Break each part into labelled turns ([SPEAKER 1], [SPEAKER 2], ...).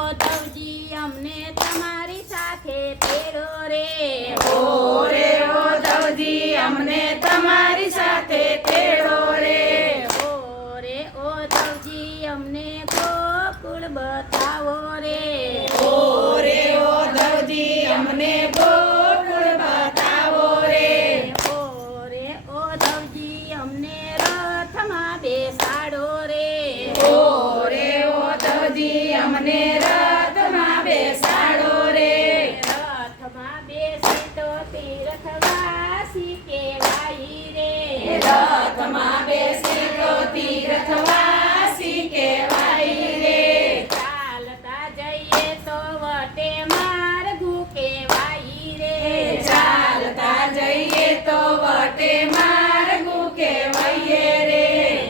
[SPEAKER 1] ઓધવજી અમને તમારી સાથે તેડો રે
[SPEAKER 2] ઓ રે ઓધવજી અમને તમારી સાથે તેડો રે
[SPEAKER 1] ઓ રે ઓધવજી અમને ગોકુળ બતાવો રે
[SPEAKER 2] ઓ રે ઓધવજી અમને ગોકુળ બતાવો રે
[SPEAKER 1] ઓ રે ઓધવજી અમને રથમાં બેસાડો રે
[SPEAKER 2] ઓ રે ઓધવજી અમને રથમાં બેસાડો રે
[SPEAKER 1] રથમાં બેસે તો તીર્થવાસી કહેવાય રે
[SPEAKER 2] રથમાં બેસે તો તીર્થવાસી કહેવાય રે
[SPEAKER 1] ચાલતા જઈએ તો વટે માર્ગું કહેવાય રે
[SPEAKER 2] ચાલતા જઈએ તો વટે માર્ગું કહેવાય રે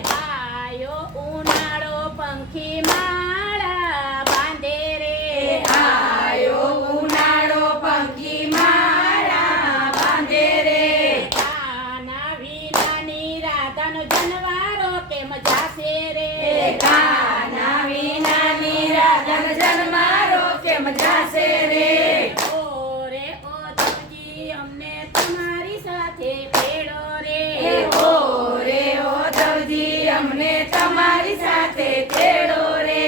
[SPEAKER 1] આયો ઉનાળો પંખી માળા બાંધે રે
[SPEAKER 2] આયો ઉનાળો પંખી માળા બાંધે રે
[SPEAKER 1] કાના વિનાની રાધાનો જનવારો કેમ જાશે રે
[SPEAKER 2] કાના વિનાની રાધન જન્મારો કેમ જાશે રે
[SPEAKER 1] ઓ રે ઓધવજી અમને તમારી સાથે તેડો રે
[SPEAKER 2] ઓ રે ઓધવજી અમને તમારી સાથે તેડો રે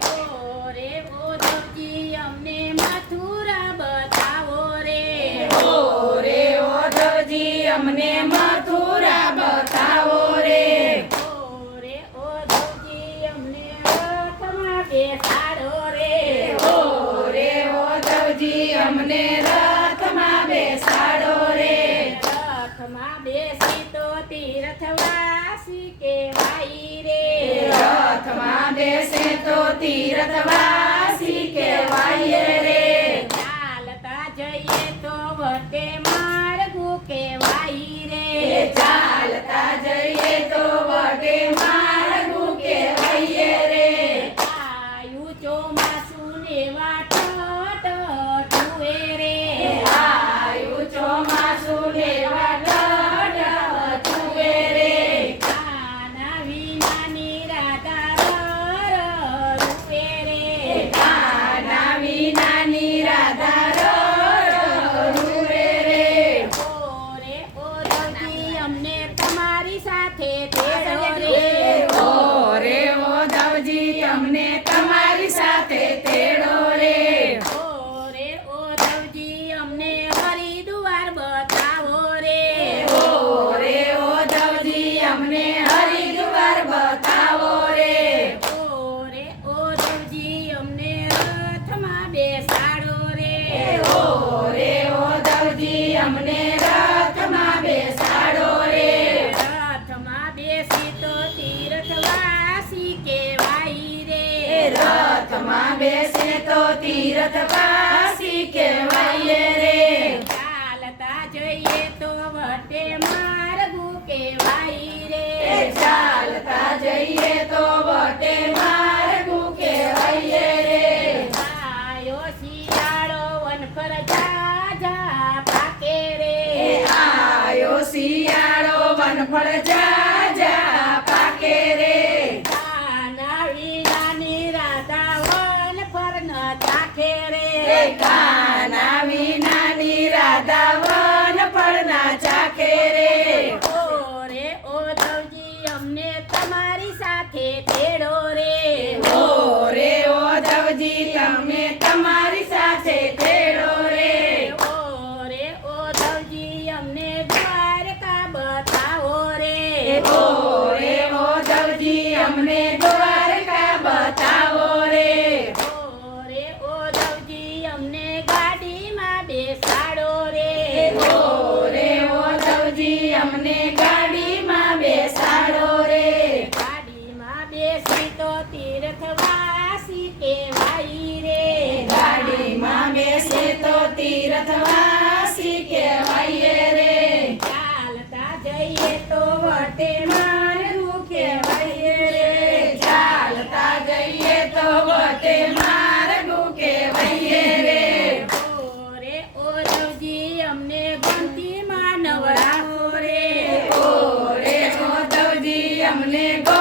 [SPEAKER 1] ઓ રે ઓધવજી અમને મથુરા બતાવો રે
[SPEAKER 2] ઓ રે ઓધવજી અમને મથુરા બતાવો રે
[SPEAKER 1] ઓ રે ઓધવજી અમને રથમાં બેસાડો રે
[SPEAKER 2] ઓ રે ઓધવજી અમને રથમાં બેસાડો રે
[SPEAKER 1] રથમાં બેસી તો તીર્થવાસી કહેવાય રે
[SPEAKER 2] રથમાં બેસે તો તીર્થવાસી કહેવાય રે
[SPEAKER 1] ચાલતા જઈએ તો વટે માર્ગું કહેવાય રે
[SPEAKER 2] ચાલતા જઈએ તો વટે માર્ગું કહેવાય રે
[SPEAKER 1] આયુ ચોમાસું ને વાટટ જુએ રે
[SPEAKER 2] આયુ ચોમાસું ને વાટટ જુએ રે
[SPEAKER 1] કાના વિનાની રાધા રૂપે રે
[SPEAKER 2] કાના વિનાની રાધા રૂવે રે
[SPEAKER 1] ઓ રે ઓધવજી અમને તમારી સાથે તેડો રે
[SPEAKER 2] ઓ રે ઓધવજી તમને તમારી સાથે તેડો રે
[SPEAKER 1] ઓ રે ઓધવજી અમને હરિદ્વાર બતાવો રે
[SPEAKER 2] ઓ રે ઓધવજી અમને હરિદ્વાર બતાવો રે
[SPEAKER 1] ઓ રે ઓધવજી અમને રથમાં બેસાડો રે
[SPEAKER 2] ઓ રે ઓધવજી અમને રથમાં બેસાડો રે
[SPEAKER 1] રથમાં બેસી તો તીર્થવાસી કહેવાય રે
[SPEAKER 2] રથમાં બેસે તો તીર્થવાસી કહેવાય રે
[SPEAKER 1] ચાલતા જઈએ તો વટે માર્ગું કહેવાય રે
[SPEAKER 2] ચાલતા જઈએ તો વટે માર્ગું કહેવાય રે
[SPEAKER 1] આયો શિયાળો વન પર જા પાકે રે
[SPEAKER 2] આયો શિયાળો વનફળ જા પાકે રે
[SPEAKER 1] કાના વિનાની રાધા વન પર ન ચાખે રે
[SPEAKER 2] કાના વિનાની રાધા વનફળ ના ચાખે રે
[SPEAKER 1] ઓ રે ઓધવજી અમને તમારી સાથે તેડો રે
[SPEAKER 2] ઓ રે ઓધવજી તમને તમારી સાથે તેડો રે
[SPEAKER 1] ઓ રે ઓધવજી અમને દ્વારકા બતાવો રે
[SPEAKER 2] ઓ રે ઓધવજી અમને દ્વારકા બતાવો રે
[SPEAKER 1] ઓ રે ઓધવજી અમને ગાડીમાં બેસાડો રે
[SPEAKER 2] ઓ રે ઓધવજી અમને ગાડીમાં બેસાડો રે
[SPEAKER 1] ગાડીમાં બેસી તો તીર્થવાસી કહેવાય રે
[SPEAKER 2] ગાડીમાં બેસે તો તીર્થવાસી કહેવાય રે
[SPEAKER 1] ચાલતા જઈએ તો વટે માર્ગું કહેવાય રે
[SPEAKER 2] ચાલતા જઈએ તો વટે માર્ગું કહેવાય રે
[SPEAKER 1] ઓ રે ઓધવજી અમને ગમતીમાં નવડાવો રે
[SPEAKER 2] ઓ રે ઓધવજી અમને